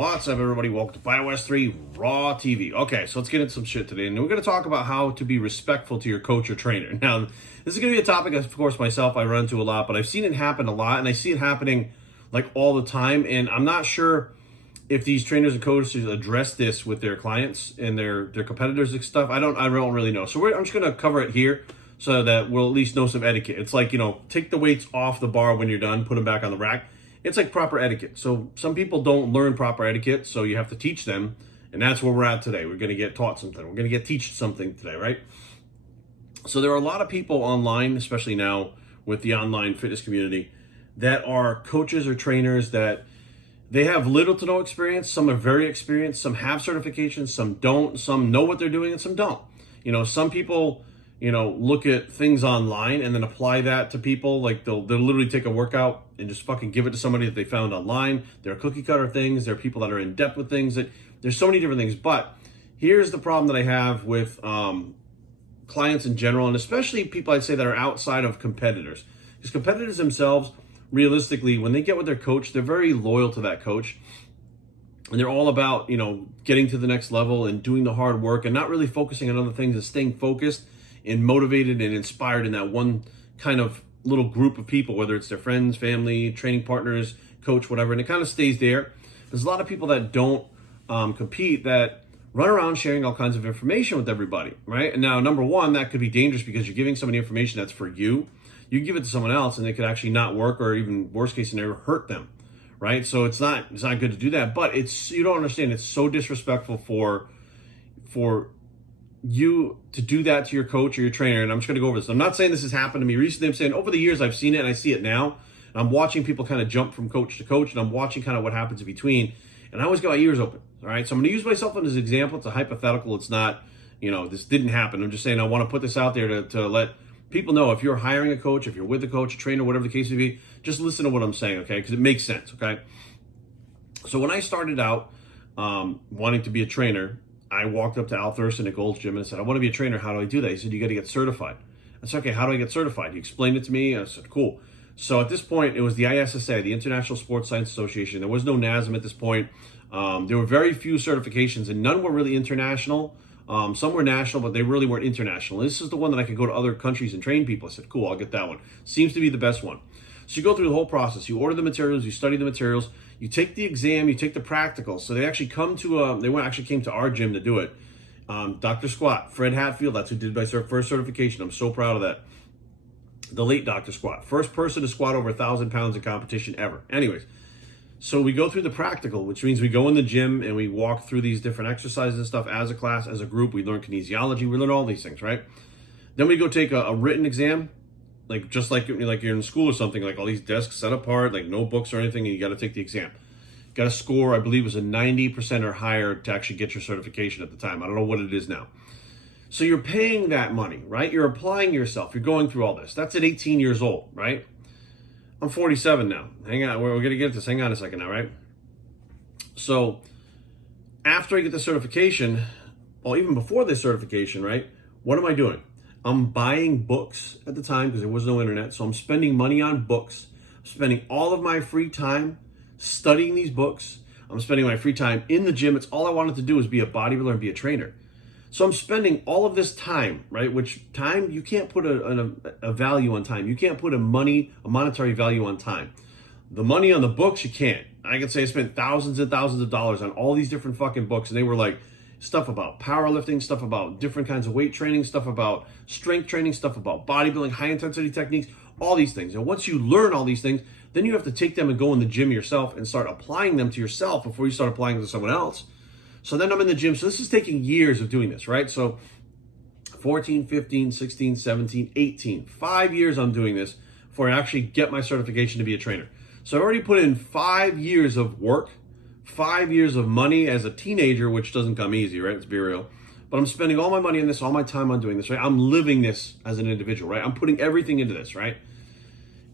What's up, everybody? Welcome to BioWest 3 Raw TV. Okay, so let's get into some shit today. And we're going to talk about how to be respectful to your coach or trainer. Now, this is going to be a topic, of course, myself, I run into a lot, but I've seen it happen a lot, and I see it happening like all the time. And I'm not sure if these trainers and coaches address this with their clients and their competitors and stuff. I don't really know. So I'm just going to cover it here so that we'll at least know some etiquette. It's like, take the weights off the bar when you're done, put them back on the rack. It's like proper etiquette. So some people don't learn proper etiquette, so you have to teach them. And that's where we're at today. We're going to get taught something. We're going to get teach something today, right? So there are a lot of people online, especially now with the online fitness community, that are coaches or trainers that they have little to no experience. Some are very experienced. Some have certifications. Some don't. Some know what they're doing and some don't. Some people, look at things online and then apply that to people. Like they'll literally take a workout and just fucking give it to somebody that they found online. There are cookie cutter things. There are people that are in depth with things. There's so many different things. But here's the problem that I have with clients in general, and especially people I'd say that are outside of competitors. Because competitors themselves, realistically, when they get with their coach, they're very loyal to that coach. And they're all about, getting to the next level and doing the hard work and not really focusing on other things and staying focused and motivated and inspired in that one kind of little group of people, whether it's their friends, family, training partners, coach, whatever. And it kind of stays there. There's a lot of people that don't compete that run around sharing all kinds of information with everybody, right? And now, number one, that could be dangerous because you're giving somebody information that's for you. You give it to someone else and it could actually not work, or even worst case scenario, hurt them, right? So it's not good to do that. But you don't understand, it's so disrespectful for you to do that to your coach or your trainer. And I'm just going to go over this. I'm not saying this has happened to me recently. I'm saying over the years I've seen it and I see it now. And I'm watching people kind of jump from coach to coach, and I'm watching kind of what happens in between. And I always got my ears open. All right. So I'm going to use myself as an example. It's a hypothetical. It's not, this didn't happen. I'm just saying I want to put this out there to let people know, if you're hiring a coach, if you're with a coach, a trainer, whatever the case may be, just listen to what I'm saying, okay? Because it makes sense, okay? So when I started out wanting to be a trainer, I walked up to Al Thurston at Gold's Gym and I said, I want to be a trainer. How do I do that? He said, you got to get certified. I said, okay, how do I get certified? He explained it to me. I said, cool. So at this point, it was the ISSA, the International Sports Science Association. There was no NASM at this point. There were very few certifications, and none were really international. Some were national, but they really weren't international. This is the one that I could go to other countries and train people. I said, cool, I'll get that one. Seems to be the best one. So you go through the whole process. You order the materials, you study the materials, you take the exam, you take the practical. So they actually came to our gym to do it. Dr. Squat, Fred Hatfield, that's who did my first certification. I'm so proud of that. The late Dr. Squat, first person to squat over 1,000 pounds in competition ever. Anyways, so we go through the practical, which means we go in the gym and we walk through these different exercises and stuff as a class, as a group. We learn kinesiology, we learn all these things, right? Then we go take a written exam, just like you're in school or something, like all these desks set apart, like no books or anything, and you got to take the exam. Got to score, I believe it was a 90% or higher to actually get your certification at the time. I don't know what it is now. So you're paying that money, right? You're applying yourself. You're going through all this. That's at 18 years old, right? I'm 47 now. Hang on, we're going to get this. Hang on a second now, right? So after I get the certification, or even before this certification, right? What am I doing? I'm buying books at the time because there was no internet. So I'm spending money on books. I'm spending all of my free time studying these books. I'm spending my free time in the gym. It's all I wanted to do is be a bodybuilder and be a trainer. So I'm spending all of this time, right? Which time, you can't put a value on time. You can't put a monetary value on time. The money on the books, you can't. I could say I spent thousands and thousands of dollars on all these different fucking books, and they were like stuff about powerlifting, stuff about different kinds of weight training, stuff about strength training, stuff about bodybuilding, high intensity techniques, all these things. And once you learn all these things, then you have to take them and go in the gym yourself and start applying them to yourself before you start applying them to someone else. So then I'm in the gym. So this is taking years of doing this, right? So 14, 15, 16, 17, 18. 5 years I'm doing this before I actually get my certification to be a trainer. So I've already put in 5 years of work, 5 years of money as a teenager, which doesn't come easy, right? Let's be real. But I'm spending all my money on this, all my time on doing this, right? I'm living this as an individual, right? I'm putting everything into this, right?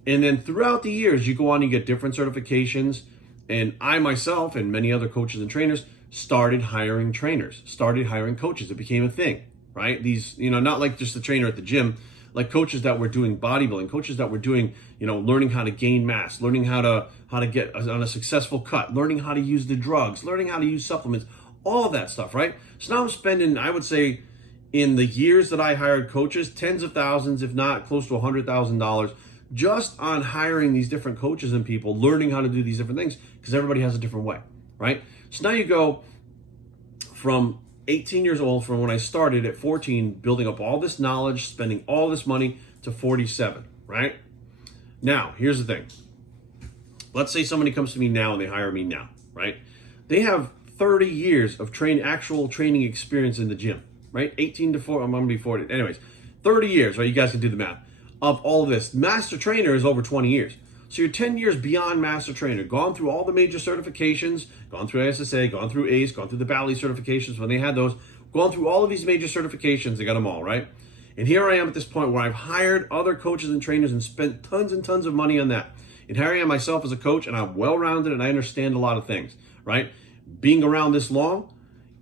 And then throughout the years, you go on and get different certifications. And I myself and many other coaches and trainers started hiring trainers, started hiring coaches. It became a thing, right? These, not like just the trainer at the gym. like coaches that were doing bodybuilding, coaches that were doing, learning how to gain mass, learning how to get on a successful cut, learning how to use the drugs, learning how to use supplements, all of that stuff, right? So now I'm spending, I would say, in the years that I hired coaches, tens of thousands, if not close to $100,000, just on hiring these different coaches and people, learning how to do these different things, because everybody has a different way, right? So now you go from 18 years old, from when I started at 14, building up all this knowledge, spending all this money, to 47, right? Now, here's the thing. Let's say somebody comes to me now and they hire me now, right? They have 30 years of actual training experience in the gym, right? 18 to 4, I'm gonna be 40. Anyways, 30 years, right? You guys can do the math of all of this. Master trainer is over 20 years. So you're 10 years beyond master trainer, gone through all the major certifications, gone through SSA, gone through ACE, gone through the Bally certifications when they had those, gone through all of these major certifications, they got them all, right? And here I am at this point where I've hired other coaches and trainers and spent tons and tons of money on that. And here I am myself as a coach, and I'm well-rounded and I understand a lot of things, right? Being around this long,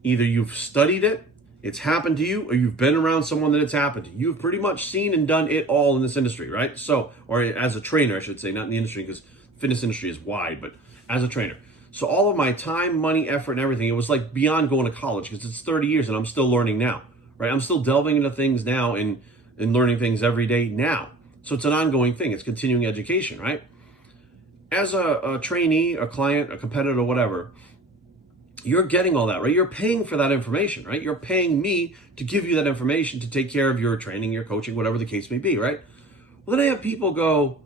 either you've studied it, it's happened to you, or you've been around someone that it's happened to. You've pretty much seen and done it all in this industry, right? So, or as a trainer, I should say, not in the industry, because fitness industry is wide, but as a trainer. So all of my time, money, effort, and everything, it was like beyond going to college, because it's 30 years and I'm still learning now, right? I'm still delving into things now and learning things every day now. So it's an ongoing thing. It's continuing education, right? As a trainee, a client, a competitor, whatever, you're getting all that, right? You're paying for that information, right? You're paying me to give you that information to take care of your training, your coaching, whatever the case may be, right? Well, then I have people go,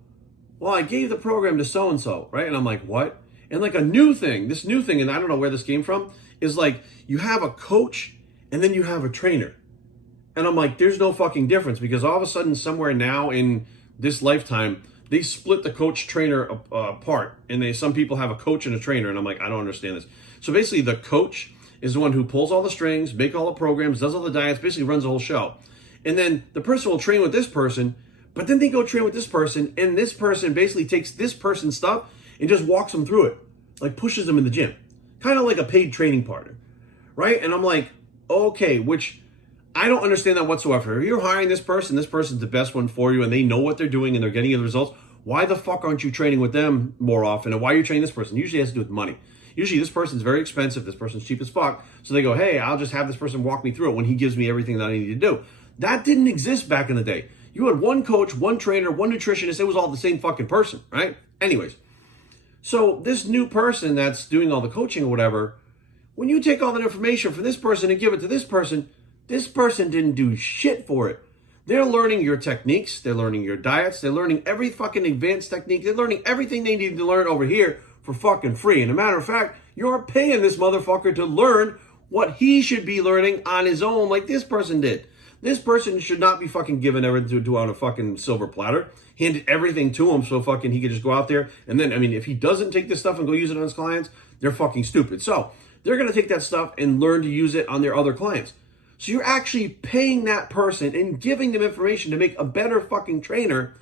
well, I gave the program to so-and-so, right? And I'm like, what? And like this new thing, and I don't know where this came from, is like you have a coach and then you have a trainer. And I'm like, there's no fucking difference, because all of a sudden somewhere now in this lifetime, they split the coach trainer apart, and some people have a coach and a trainer, and I'm like, I don't understand this. So basically the coach is the one who pulls all the strings, make all the programs, does all the diets, basically runs the whole show. And then the person will train with this person, but then they go train with this person, and this person basically takes this person's stuff and just walks them through it, like pushes them in the gym, kind of like a paid training partner, right? And I'm like, okay, which I don't understand that whatsoever. If you're hiring this person's the best one for you, and they know what they're doing and they're getting you the results, why the fuck aren't you training with them more often? And why are you training this person? Usually it has to do with money. Usually this person's very expensive, this person's cheap as fuck, so they go, hey, I'll just have this person walk me through it when he gives me everything that I need to do. That didn't exist back in the day. You had one coach, one trainer, one nutritionist, it was all the same fucking person, right? Anyways, so this new person that's doing all the coaching or whatever, when you take all that information from this person and give it to this person didn't do shit for it. They're learning your techniques, they're learning your diets, they're learning every fucking advanced technique, they're learning everything they need to learn over here for fucking free. And a matter of fact, you're paying this motherfucker to learn what he should be learning on his own, like this person did. This person should not be fucking given everything to on a fucking silver platter, handed everything to him so fucking he could just go out there. And then, I mean, if he doesn't take this stuff and go use it on his clients, they're fucking stupid. So they're going to take that stuff and learn to use it on their other clients. So you're actually paying that person and giving them information to make a better fucking trainer,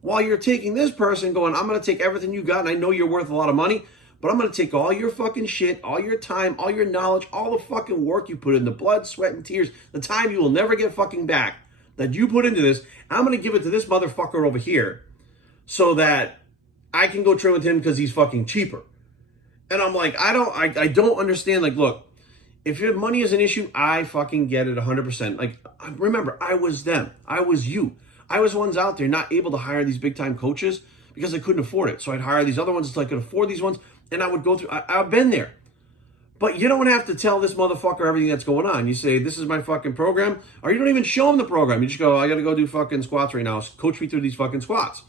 while you're taking this person going, I'm going to take everything you got, and I know you're worth a lot of money, but I'm going to take all your fucking shit, all your time, all your knowledge, all the fucking work you put in, the blood, sweat, and tears, the time you will never get fucking back that you put into this, I'm going to give it to this motherfucker over here so that I can go train with him because he's fucking cheaper. And I'm like, I don't understand. Like, look, if your money is an issue, I fucking get it 100%. Like, remember, I was them. I was you. I was the ones out there not able to hire these big time coaches because I couldn't afford it. So I'd hire these other ones until I could afford these ones, and I would go through. I've been there. But you don't have to tell this motherfucker everything that's going on. You say, this is my fucking program, or you don't even show him the program. You just go, I got to go do fucking squats right now. Coach me through these fucking squats.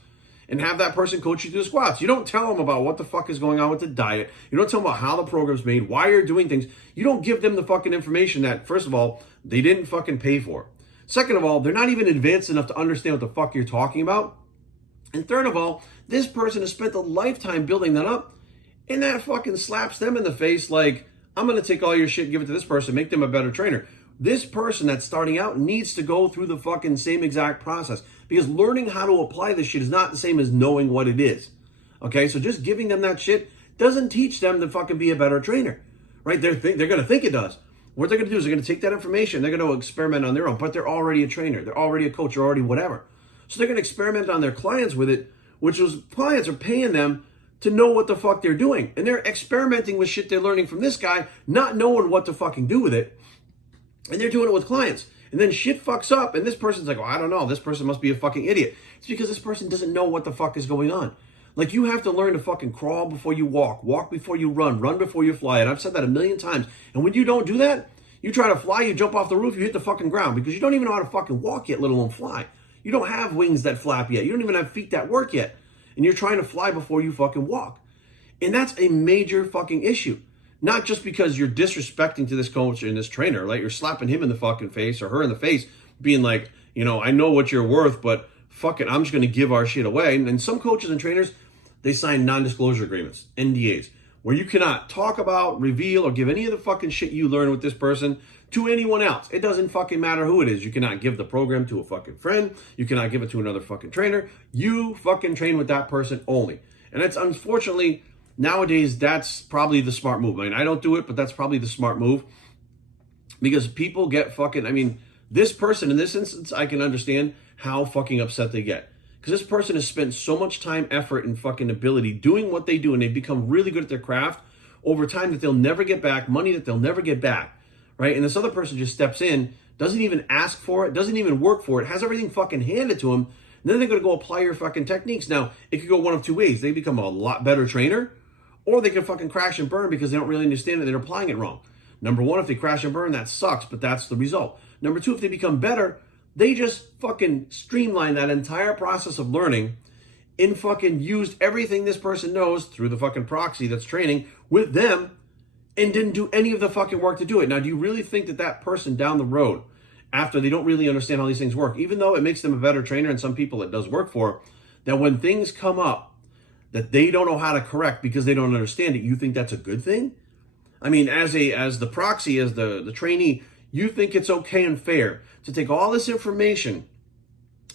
And have that person coach you through the squats. You don't tell them about what the fuck is going on with the diet. You don't tell them about how the program's made, why you're doing things. You don't give them the fucking information that, first of all, they didn't fucking pay for. Second of all, they're not even advanced enough to understand what the fuck you're talking about. And third of all, this person has spent a lifetime building that up, and that fucking slaps them in the face like, I'm going to take all your shit, give it to this person, make them a better trainer. This person that's starting out needs to go through the fucking same exact process, because learning how to apply this shit is not the same as knowing what it is. Okay, so just giving them that shit doesn't teach them to fucking be a better trainer, right? They're going to think it does. What they're going to do is they're going to take that information, they're going to experiment on their own, but they're already a trainer, they're already a coach, they're already whatever. So they're going to experiment on their clients with it, which was clients are paying them to know what the fuck they're doing. And they're experimenting with shit they're learning from this guy, not knowing what to fucking do with it. And they're doing it with clients. And then shit fucks up, and this person's like, oh, I don't know, this person must be a fucking idiot. It's because this person doesn't know what the fuck is going on. Like, you have to learn to fucking crawl before you walk before you run before you fly. And I've said that a million times. And when you don't do that, you try to fly, you jump off the roof, you hit the fucking ground because you don't even know how to fucking walk yet, let alone fly. You don't have wings that flap yet. You don't even have feet that work yet. And you're trying to fly before you fucking walk. And that's a major fucking issue. Not just because you're disrespecting to this coach and this trainer, like you're slapping him in the fucking face or her in the face, being like, you know, I know what you're worth, but fuck it, I'm just going to give our shit away. And some coaches and trainers, they sign non-disclosure agreements, NDAs, where you cannot talk about, reveal, or give any of the fucking shit you learn with this person to anyone else. It doesn't fucking matter who it is. You cannot give the program to a fucking friend. You cannot give it to another fucking trainer. You fucking train with that person only. And it's unfortunately, nowadays, that's probably the smart move. I mean, I don't do it, but that's probably the smart move. Because people get fucking, I mean, this person, in this instance, I can understand how fucking upset they get. Because this person has spent so much time, effort, and fucking ability doing what they do, and they've become really good at their craft over time that they'll never get back, money that they'll never get back, right? And this other person just steps in, doesn't even ask for it, doesn't even work for it, has everything fucking handed to them, and then they're going to go apply your fucking techniques. Now, it could go one of two ways. They become a lot better trainer, or they can fucking crash and burn because they don't really understand it, they're applying it wrong. Number one, if they crash and burn, that sucks, but that's the result. Number two, if they become better, they just fucking streamline that entire process of learning and fucking used everything this person knows through the fucking proxy that's training with them and didn't do any of the fucking work to do it. Now, do you really think that that person down the road, after they don't really understand how these things work, even though it makes them a better trainer and some people it does work for, that when things come up that they don't know how to correct because they don't understand it, you think that's a good thing? I mean, as the proxy, as the trainee, you think it's okay and fair to take all this information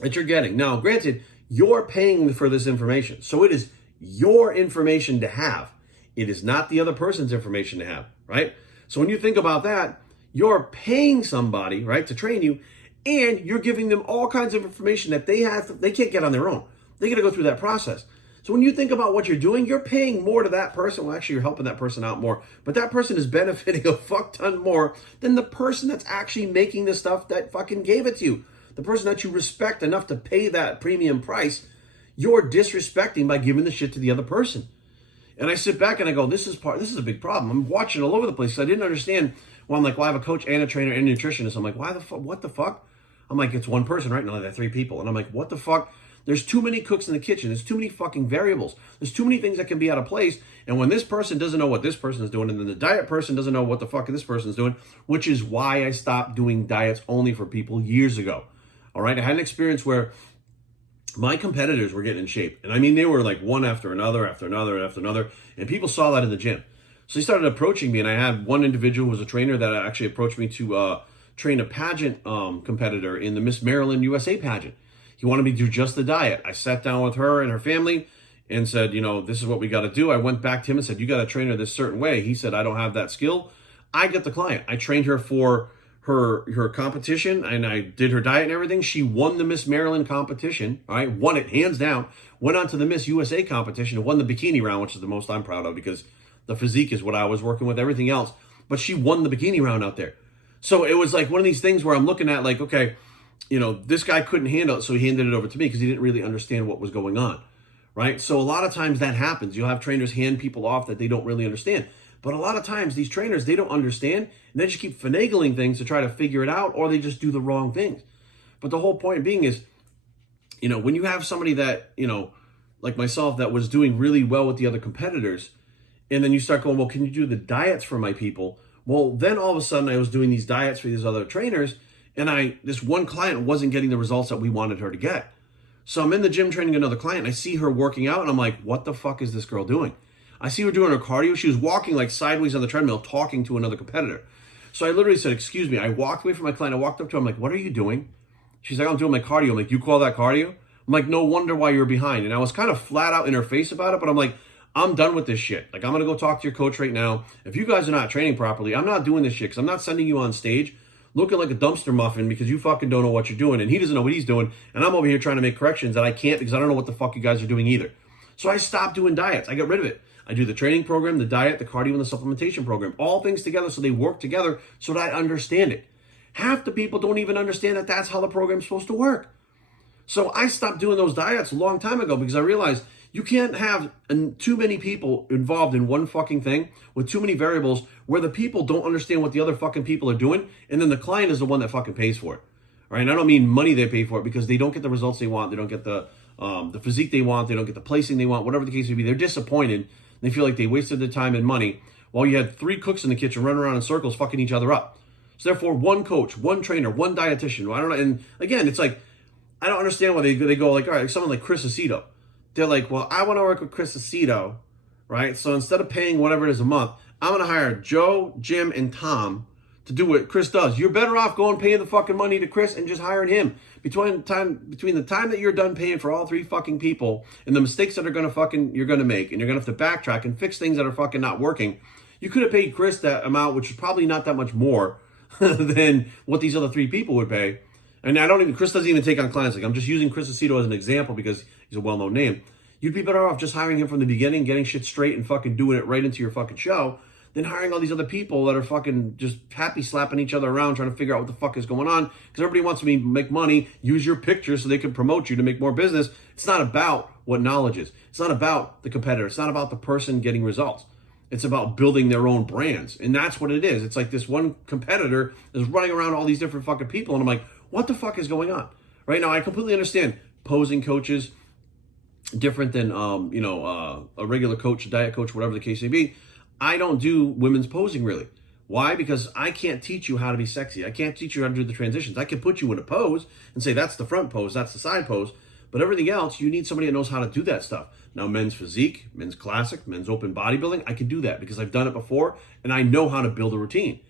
that you're getting. Now, granted, you're paying for this information. So it is your information to have. It is not the other person's information to have, right? So when you think about that, you're paying somebody, right, to train you, and you're giving them all kinds of information that they can't get on their own. They got to go through that process. So when you think about what you're doing, you're paying more to that person. Well, actually, you're helping that person out more. But that person is benefiting a fuck ton more than the person that's actually making the stuff that fucking gave it to you. The person that you respect enough to pay that premium price, you're disrespecting by giving the shit to the other person. And I sit back and I go, this is a big problem. I'm watching all over the place. I didn't understand. Well, I'm like, well, I have a coach and a trainer and a nutritionist. I'm like, what the fuck? I'm like, it's one person, right? No, they're three people. And I'm like, what the fuck? There's too many cooks in the kitchen. There's too many fucking variables. There's too many things that can be out of place. And when this person doesn't know what this person is doing, and then the diet person doesn't know what the fuck this person is doing, which is why I stopped doing diets only for people years ago. All right? I had an experience where my competitors were getting in shape. And I mean, they were like one after another, after another, after another. And people saw that in the gym. So they started approaching me. And I had one individual who was a trainer that actually approached me to train a pageant competitor in the Miss Maryland USA pageant. He wanted me to do just the diet. I sat down with her and her family and said, you know, this is what we got to do. I went back to him and said, you got to train her this certain way. He said, I don't have that skill. I get the client. I trained her for her competition, and I did her diet and everything. She won the Miss Maryland competition. All right, won it hands down. Went on to the Miss USA competition and won the bikini round, which is the most I'm proud of because the physique is what I was working with, everything else. But she won the bikini round out there. So it was like one of these things where I'm looking at like, okay, you know, this guy couldn't handle it, so he handed it over to me because he didn't really understand what was going on, right? So a lot of times that happens. You'll have trainers hand people off that they don't really understand. But a lot of times these trainers, they don't understand, and they just keep finagling things to try to figure it out, or they just do the wrong things. But the whole point being is, you know, when you have somebody that, you know, like myself, that was doing really well with the other competitors, and then you start going, well, can you do the diets for my people? Well, then all of a sudden I was doing these diets for these other trainers, and this one client wasn't getting the results that we wanted her to get. So I'm in the gym training another client, and I see her working out, and I'm like, what the fuck is this girl doing? I see her doing her cardio. She was walking like sideways on the treadmill, talking to another competitor. So I literally said, excuse me. I walked away from my client. I walked up to her. I'm like, what are you doing? She's like, I'm doing my cardio. I'm like, you call that cardio? I'm like, no wonder why you're behind. And I was kind of flat out in her face about it, but I'm like, I'm done with this shit. Like, I'm going to go talk to your coach right now. If you guys are not training properly, I'm not doing this shit because I'm not sending you on stage looking like a dumpster muffin because you fucking don't know what you're doing, and he doesn't know what he's doing, and I'm over here trying to make corrections that I can't because I don't know what the fuck you guys are doing either. So I stopped doing diets. I got rid of it. I do the training program, the diet, the cardio, and the supplementation program. All things together so they work together so that I understand it. Half the people don't even understand that that's how the program's supposed to work. So I stopped doing those diets a long time ago because I realized you can't have too many people involved in one fucking thing with too many variables where the people don't understand what the other fucking people are doing, and then the client is the one that fucking pays for it. Right? And I don't mean money they pay for it because they don't get the results they want, they don't get the physique they want, they don't get the placing they want, whatever the case may be. They're disappointed. They feel like they wasted their time and money while you had 3 cooks in the kitchen running around in circles fucking each other up. So therefore, one coach, one trainer, one dietitian. I don't know. And again, it's like, I don't understand why they go like, all right, someone like Chris Aceto. They're like, well, I want to work with Chris Aceto, right? So instead of paying whatever it is a month, I'm going to hire Joe, Jim, and Tom to do what Chris does. You're better off going paying the fucking money to Chris and just hiring him. Between the time that you're done paying for all 3 fucking people and the mistakes that you're gonna make, and you're gonna have to backtrack and fix things that are fucking not working, you could have paid Chris that amount, which is probably not that much more than what these other 3 people would pay. And Chris doesn't even take on clients. Like, I'm just using Chris Aceto as an example because he's a well-known name. You'd be better off just hiring him from the beginning, getting shit straight and fucking doing it right into your fucking show, than hiring all these other people that are fucking just happy slapping each other around trying to figure out what the fuck is going on because everybody wants to make money, use your pictures so they can promote you to make more business. It's not about what knowledge is. It's not about the competitor. It's not about the person getting results. It's about building their own brands. And that's what it is. It's like this one competitor is running around all these different fucking people. And I'm like, what the fuck is going on? Right now, I completely understand posing coaches, different than, a regular coach, a diet coach, whatever the case may be. I don't do women's posing really. Why? Because I can't teach you how to be sexy. I can't teach you how to do the transitions. I can put you in a pose and say, that's the front pose, that's the side pose. But everything else, you need somebody that knows how to do that stuff. Now, men's physique, men's classic, men's open bodybuilding, I can do that because I've done it before and I know how to build a routine,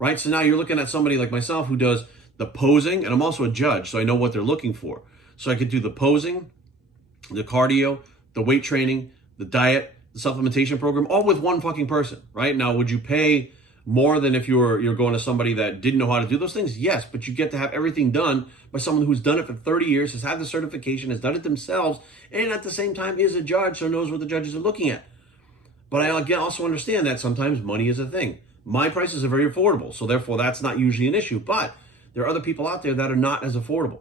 right? So now you're looking at somebody like myself who does the posing, and I'm also a judge, so I know what they're looking for. So I could do the posing, the cardio, the weight training, the diet, the supplementation program, all with one fucking person, right? Now, would you pay more than if you're going to somebody that didn't know how to do those things? Yes, but you get to have everything done by someone who's done it for 30 years, has had the certification, has done it themselves, and at the same time is a judge, so knows what the judges are looking at. But I also understand that sometimes money is a thing. My prices are very affordable, so therefore that's not usually an issue, but there are other people out there that are not as affordable.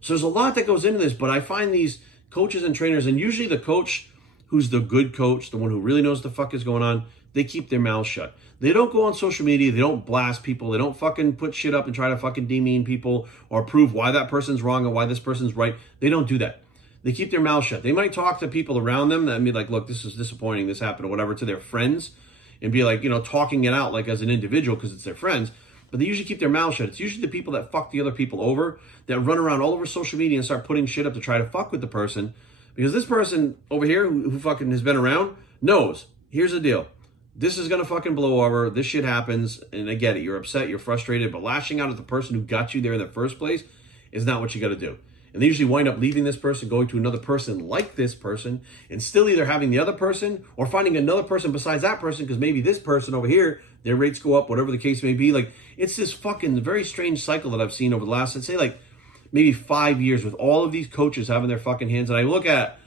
So there's a lot that goes into this, but I find these coaches and trainers, and usually the coach who's the good coach, the one who really knows the fuck is going on, they keep their mouths shut. They don't go on social media, they don't blast people, they don't fucking put shit up and try to fucking demean people or prove why that person's wrong and why this person's right. They don't do that. They keep their mouths shut. They might talk to people around them and be like, look, this is disappointing, this happened or whatever, to their friends, and be like, talking it out like as an individual because it's their friends. But they usually keep their mouths shut. It's usually the people that fuck the other people over that run around all over social media and start putting shit up to try to fuck with the person. Because this person over here who fucking has been around knows, here's the deal. This is going to fucking blow over. This shit happens. And I get it. You're upset. You're frustrated. But lashing out at the person who got you there in the first place is not what you got to do. And they usually wind up leaving this person, going to another person like this person, and still either having the other person or finding another person besides that person because maybe this person over here, their rates go up, whatever the case may be. Like, it's this fucking very strange cycle that I've seen over the last, let's say, like, maybe 5 years with all of these coaches having their fucking hands. And I look at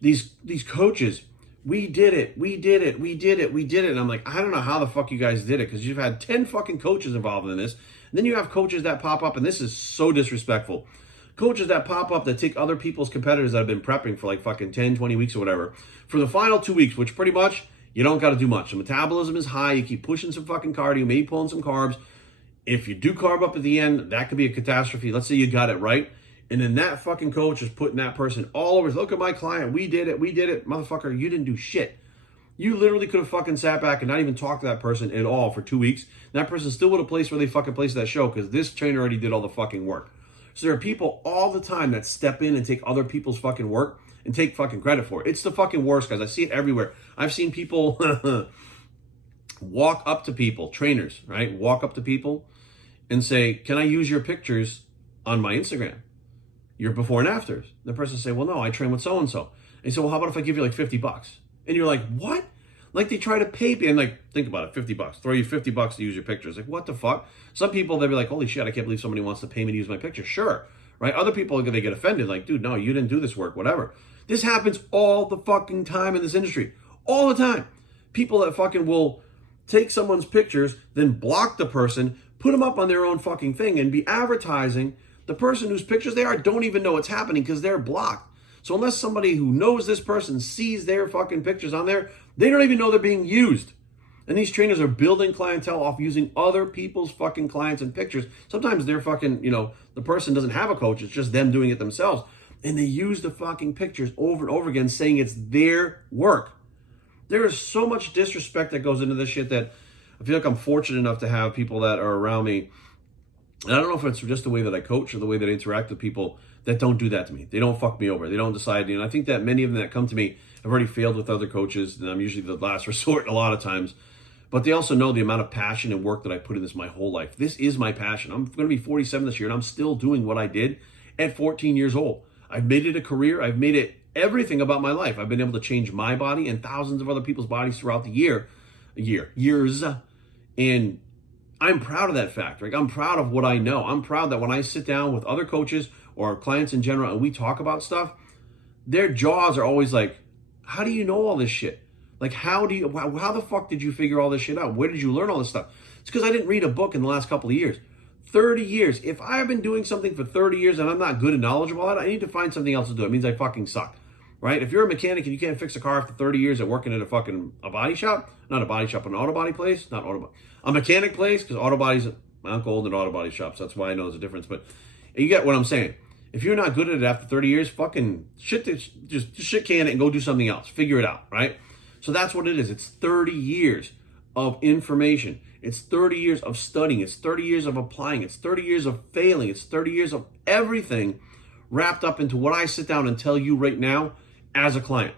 these coaches, we did it. And I'm like, I don't know how the fuck you guys did it because you've had 10 fucking coaches involved in this. And then you have coaches that pop up, and this is so disrespectful. Coaches that pop up that take other people's competitors that have been prepping for like fucking 10, 20 weeks or whatever. For the final 2 weeks, which pretty much you don't got to do much. The metabolism is high. You keep pushing some fucking cardio, maybe pulling some carbs. If you do carb up at the end, that could be a catastrophe. Let's say you got it right. And then that fucking coach is putting that person all over. Look at my client. We did it. Motherfucker, you didn't do shit. You literally could have fucking sat back and not even talked to that person at all for 2 weeks. That person still would have placed where they fucking placed that show because this trainer already did all the fucking work. So there are people all the time that step in and take other people's fucking work and take fucking credit for it. It's the fucking worst, guys. I see it everywhere. I've seen people walk up to people, trainers, right? Walk up to people and say, can I use your pictures on my Instagram? Your before and afters. The person say, well, no, I train with so-and-so. And he said, well, how about if I give you like $50? And you're like, what? Like they try to pay me, and like, think about it, $50, throw you $50 to use your pictures. Like, what the fuck? Some people, they'll be like, holy shit, I can't believe somebody wants to pay me to use my picture. Sure, right? Other people, they get offended, like, dude, no, you didn't do this work, whatever. This happens all the fucking time in this industry. All the time. People that fucking will take someone's pictures, then block the person, put them up on their own fucking thing, and be advertising the person whose pictures they are don't even know what's happening because they're blocked. So unless somebody who knows this person sees their fucking pictures on there, they don't even know they're being used. And these trainers are building clientele off using other people's fucking clients and pictures. Sometimes they're fucking, the person doesn't have a coach. It's just them doing it themselves. And they use the fucking pictures over and over again saying it's their work. There is so much disrespect that goes into this shit that I feel like I'm fortunate enough to have people that are around me. And I don't know if it's just the way that I coach or the way that I interact with people that don't do that to me. They don't fuck me over. They don't decide. I think that many of them that come to me have already failed with other coaches, and I'm usually the last resort a lot of times. But they also know the amount of passion and work that I put in this my whole life. This is my passion. I'm going to be 47 this year, and I'm still doing what I did at 14 years old. I've made it a career. I've made it everything about my life. I've been able to change my body and thousands of other people's bodies throughout the years. And I'm proud of that fact. Right? I'm proud of what I know. I'm proud that when I sit down with other coaches or clients in general and we talk about stuff, their jaws are always like, how do you know all this shit? Like, how the fuck did you figure all this shit out? Where did you learn all this stuff? It's because I didn't read a book in the last couple of years. 30 years. If I have been doing something for 30 years and I'm not good and knowledgeable at it, I need to find something else to do. It means I fucking suck. Right? If you're a mechanic and you can't fix a car after 30 years at working at a body shop, not a body shop, an auto body place, a mechanic place, because auto bodies, my uncle owned an auto body shop, so that's why I know there's a difference. But you get what I'm saying. If you're not good at it after 30 years, fucking just shit can it and go do something else. Figure it out, right? So that's what it is. It's 30 years of information. It's 30 years of studying. It's 30 years of applying. It's 30 years of failing. It's 30 years of everything wrapped up into what I sit down and tell you right now as a client.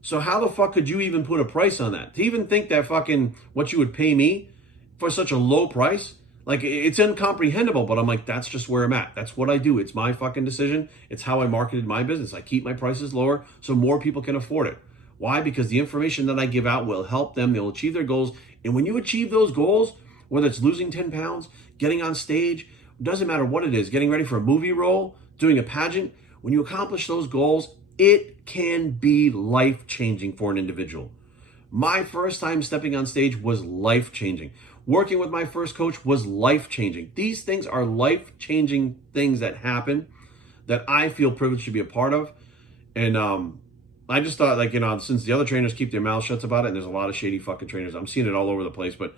So how the fuck could you even put a price on that? To even think that fucking what you would pay me for such a low price, like, it's incomprehensible, but I'm like, that's just where I'm at. That's what I do. It's my fucking decision. It's how I marketed my business. I keep my prices lower so more people can afford it. Why? Because the information that I give out will help them. They'll achieve their goals. And when you achieve those goals, whether it's losing 10 pounds, getting on stage, doesn't matter what it is, getting ready for a movie role, doing a pageant, when you accomplish those goals, it can be life-changing for an individual. My first time stepping on stage was life-changing. Working with my first coach was life-changing. These things are life-changing things that happen that I feel privileged to be a part of. And I just thought, like, since the other trainers keep their mouths shut about it, and there's a lot of shady fucking trainers, I'm seeing it all over the place, but,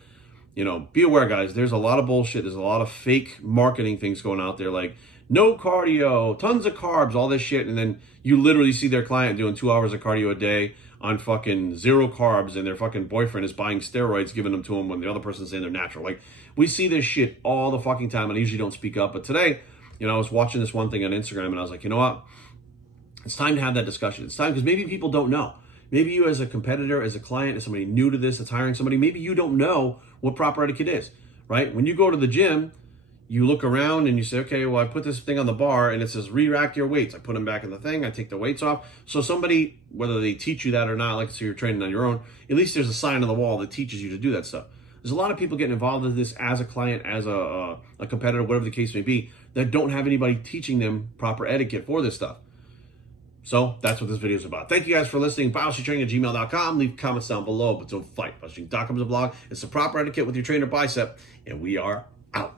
be aware, guys, there's a lot of bullshit. There's a lot of fake marketing things going out there, like, no cardio, tons of carbs, all this shit, and then you literally see their client doing 2 hours of cardio a day on fucking 0 carbs, and their fucking boyfriend is buying steroids, giving them to them when the other person's saying they're natural. Like, we see this shit all the fucking time, and I usually don't speak up, but today, I was watching this one thing on Instagram, and I was like, you know what? It's time to have that discussion. It's time, because maybe people don't know. Maybe you as a competitor, as a client, as somebody new to this, that's hiring somebody, maybe you don't know what proper etiquette is, right? When you go to the gym, you look around and you say, okay, well, I put this thing on the bar and it says re-rack your weights. I put them back in the thing. I take the weights off. So somebody, whether they teach you that or not, like, so you're training on your own, at least there's a sign on the wall that teaches you to do that stuff. There's a lot of people getting involved in this as a client, as a competitor, whatever the case may be, that don't have anybody teaching them proper etiquette for this stuff. So that's what this video is about. Thank you guys for listening. BioStreetTraining@gmail.com. Leave comments down below, but don't fight. BioStreet.com is a blog. It's the proper etiquette with your trainer Bicep, and we are out.